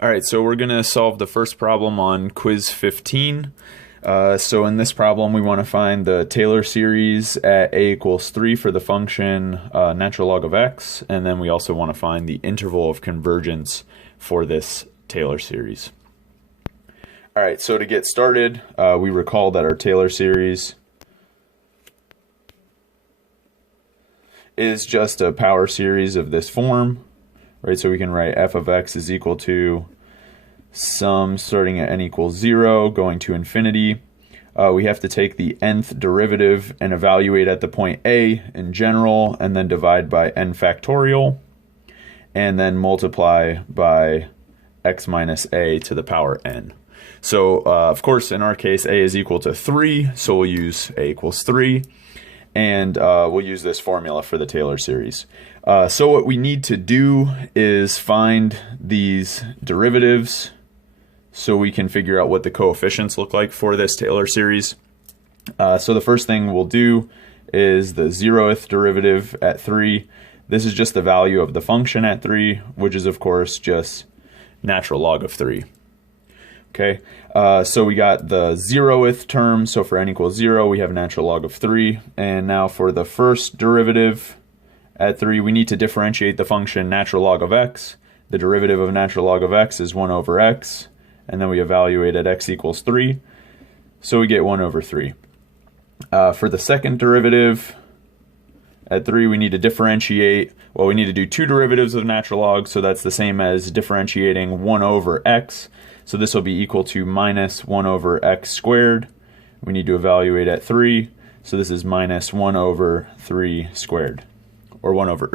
All right, so we're going to solve the first problem on quiz 15. So in this problem, we want to find the Taylor series at a equals 3 for the function natural log of x, and then we also want to find the interval of convergence for this Taylor series. All right, so to get started, we recall that our Taylor series is just a power series of this form, right? So we can write f of x is equal to sum starting at n equals 0 going to infinity. We have to take the nth derivative and evaluate at the point a in general, and then divide by n factorial, and then multiply by x minus a to the power n. So of course, in our case, a is equal to 3, so we'll use a equals 3, and we'll use this formula for the Taylor series. So what we need to do is find these derivatives so we can figure out what the coefficients look like for this Taylor series. So the first thing we'll do is the 0th derivative at 3. This is just the value of the function at 3, which is of course just natural log of 3. Okay, so we got the 0th term, so for n equals 0, we have natural log of 3. And now for the first derivative at 3, we need to differentiate the function natural log of x. The derivative of natural log of x is 1 over x, and then we evaluate at x equals 3, so we get 1 over 3. For the second derivative at 3, we need to differentiate, well, we need to do two derivatives of natural log, so that's the same as differentiating 1 over x. So this will be equal to minus 1 over x squared. We need to evaluate at 3, so this is minus 1 over 3 squared, or 1 over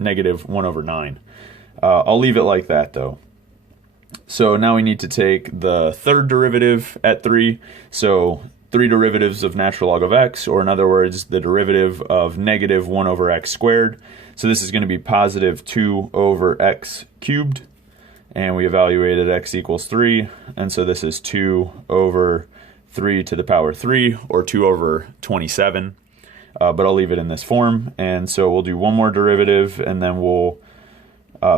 negative 1 over 9. I'll leave it like that though. So now we need to take the third derivative at 3. So 3 derivatives of natural log of x, or in other words, the derivative of negative 1 over x squared. So this is going to be positive 2 over x cubed. And we evaluated x equals 3. And so this is 2 over 3 to the power 3, or 2 over 27. But I'll leave it in this form. And so we'll do one more derivative, and then we'll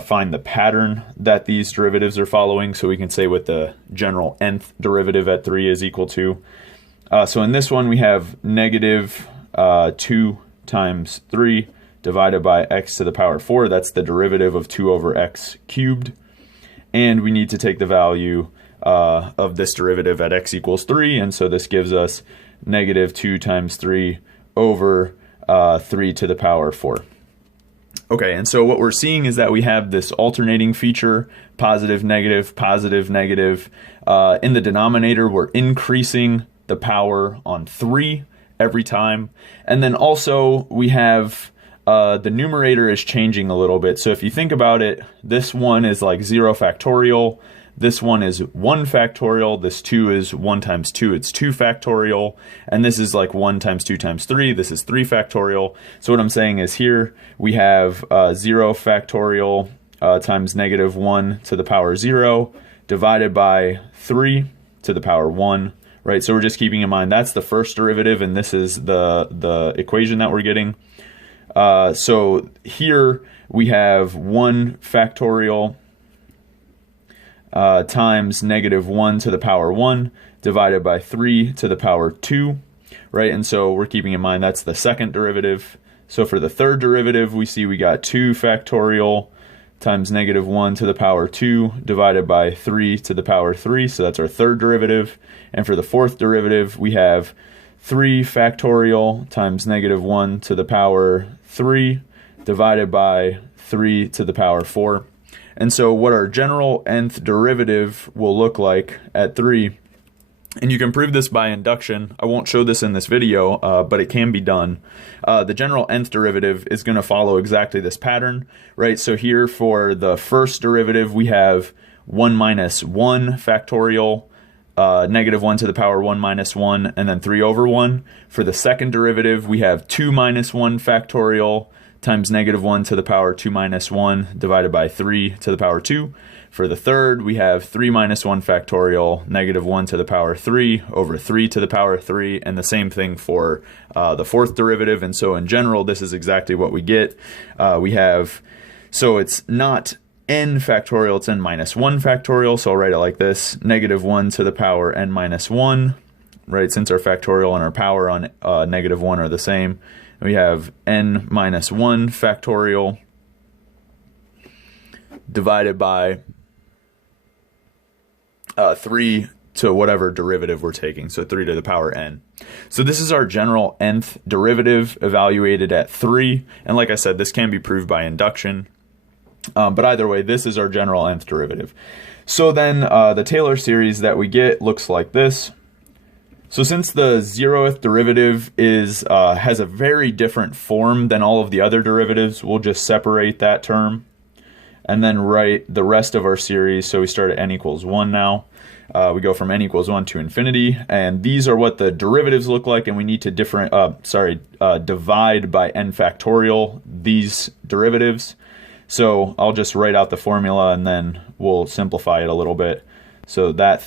find the pattern that these derivatives are following, so we can say what the general nth derivative at 3 is equal to. So in this one, we have negative 2 times 3 divided by x to the power 4. That's the derivative of 2 over x cubed. And we need to take the value of this derivative at x equals 3, and so this gives us negative 2 times 3 over 3 to the power 4. Okay, and so what we're seeing is that we have this alternating feature, positive, negative, positive, negative. In the denominator, we're increasing the power on 3 every time. And then also we have the numerator is changing a little bit. So if you think about it, this one is like 0 factorial. This one is 1 factorial. This 2 is 1 times 2. It's 2 factorial. And this is like 1 times 2 times 3. This is 3 factorial. So what I'm saying is here we have 0 factorial times negative 1 to the power 0 divided by 3 to the power 1. Right? So we're just keeping in mind that's the first derivative, and this is the equation that we're getting. So here we have 1 factorial times negative 1 to the power 1 divided by 3 to the power 2, right? And so we're keeping in mind that's the second derivative. So for the third derivative, we see we got 2 factorial times negative 1 to the power 2 divided by 3 to the power 3. So that's our third derivative. And for the fourth derivative, we have 3 factorial times negative 1 to the power 3 divided by 3 to the power 4. And so what our general nth derivative will look like at 3, and you can prove this by induction. I won't show this in this video, but it can be done. The general nth derivative is going to follow exactly this pattern, right? So here for the first derivative, we have 1 minus 1 factorial, negative 1 to the power 1 minus 1, and then 3 over 1. For the second derivative, we have 2 minus 1 factorial times negative 1 to the power 2 minus 1 divided by 3 to the power 2. For the third, we have 3 minus 1 factorial, negative 1 to the power 3 over 3 to the power 3, and the same thing for the fourth derivative. And so in general, this is exactly what we get. We have, so it's not n factorial, it's n minus 1 factorial, so I'll write it like this, negative 1 to the power n minus 1, right, since our factorial and our power on negative 1 are the same. We have n minus 1 factorial divided by 3 to whatever derivative we're taking, so 3 to the power n. So this is our general nth derivative evaluated at 3, and like I said, this can be proved by induction, but either way, this is our general nth derivative. So then the Taylor series that we get looks like this. So since the 0th derivative has a very different form than all of the other derivatives, we'll just separate that term and then write the rest of our series. So we start at n equals 1 now. We go from n equals 1 to infinity, and these are what the derivatives look like, and we need to divide by n factorial these derivatives. So I'll just write out the formula and then we'll simplify it a little bit. So that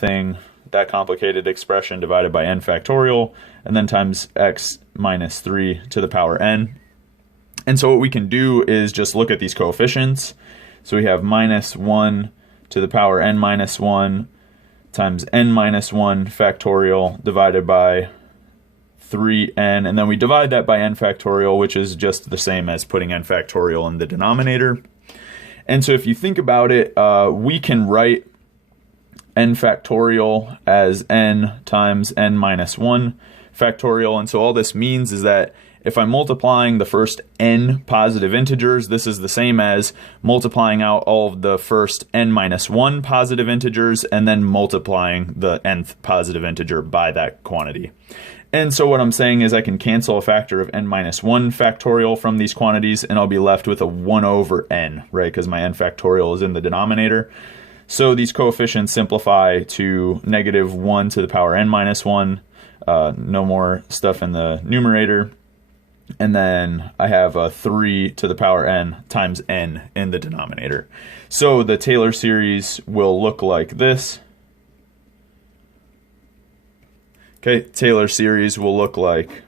complicated expression divided by n factorial, and then times x minus 3 to the power n. And so what we can do is just look at these coefficients. So we have minus 1 to the power n minus 1 times n minus 1 factorial divided by 3n, and then we divide that by n factorial, which is just the same as putting n factorial in the denominator. And so if you think about it, we can write n factorial as n times n minus 1 factorial, and so all this means is that if I'm multiplying the first n positive integers, this is the same as multiplying out all of the first n minus 1 positive integers and then multiplying the nth positive integer by that quantity. And so what I'm saying is I can cancel a factor of n minus 1 factorial from these quantities, and I'll be left with a 1 over n, right, because my n factorial is in the denominator. So these coefficients simplify to negative 1 to the power n minus 1, no more stuff in the numerator. And then I have a 3 to the power n times n in the denominator. So the Taylor series will look like this. Okay, Taylor series will look like,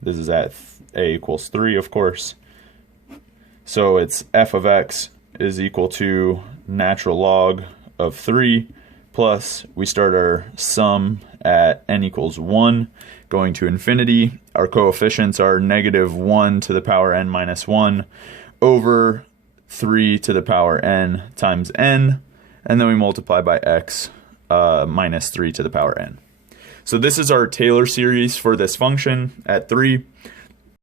this is at a equals 3, of course. So it's f of x is equal to natural log of 3 plus we start our sum at n equals 1 going to infinity. Our coefficients are negative 1 to the power n minus 1 over 3 to the power n times n, and then we multiply by x minus 3 to the power n. So this is our Taylor series for this function at 3.